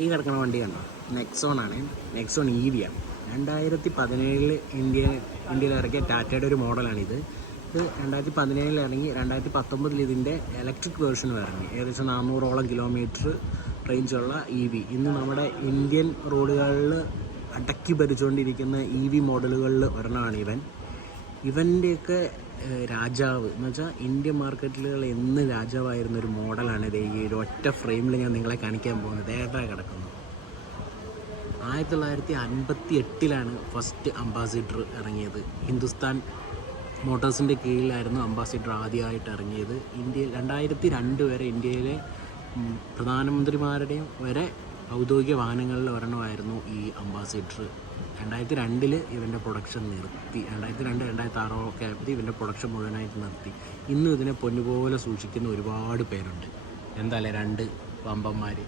ഈ കിടക്കുന്ന വണ്ടി കണ്ടോ, നെക്സോൺ ആണ്. നെക്സോൺ EV ആണ്. 2017 ഇന്ത്യയിൽ ഇറക്കിയ ടാറ്റയുടെ ഒരു മോഡലാണിത്. ഇത് 2017 ഇറങ്ങി 2019 ഇതിൻ്റെ ഇലക്ട്രിക് വേർഷനും ഇറങ്ങി. ഏകദേശം 400ഓളം കിലോമീറ്റർ റേഞ്ചുള്ള EV. ഇന്ന് നമ്മുടെ ഇന്ത്യൻ റോഡുകളിൽ അടക്കി ഭരിച്ചുകൊണ്ടിരിക്കുന്ന EV മോഡലുകളിൽ ഒരെണ്ണമാണ് ഇവൻ്റെയൊക്കെ രാജാവ് എന്ന് വെച്ചാൽ ഇന്ത്യൻ മാർക്കറ്റുകൾ എന്ന് രാജാവായിരുന്നൊരു മോഡലാണ് ഇത്. ഈ ഒരു ഒറ്റ ഫ്രെയിമിൽ ഞാൻ നിങ്ങളെ കാണിക്കാൻ പോകുന്നത്. ഏട്ടാ കിടക്കുന്നു. 1958 ഫസ്റ്റ് അംബാസിഡർ ഇറങ്ങിയത്. ഹിന്ദുസ്ഥാൻ മോട്ടോഴ്സിൻ്റെ കീഴിലായിരുന്നു അംബാസിഡർ ആദ്യമായിട്ട് ഇറങ്ങിയത്. ഇന്ത്യയിൽ 2002 വരെ ഇന്ത്യയിലെ പ്രധാനമന്ത്രിമാരുടെയും വരെ ഔദ്യോഗിക വാഹനങ്ങളിൽ ഒരെണ്ണമായിരുന്നു ഈ അംബാസിഡർ. 2002 ഇവൻ്റെ പ്രൊഡക്ഷൻ നിർത്തി. 2006 ഒക്കെ ആയപ്പോൾ ഇവൻ്റെ പ്രൊഡക്ഷൻ മുഴുവനായിട്ട് നിർത്തി. ഇന്നും ഇതിനെ പൊന്നുപോലെ സൂക്ഷിക്കുന്ന ഒരുപാട് പേരുണ്ട്. എന്തായാലും 2 വമ്പന്മാർ.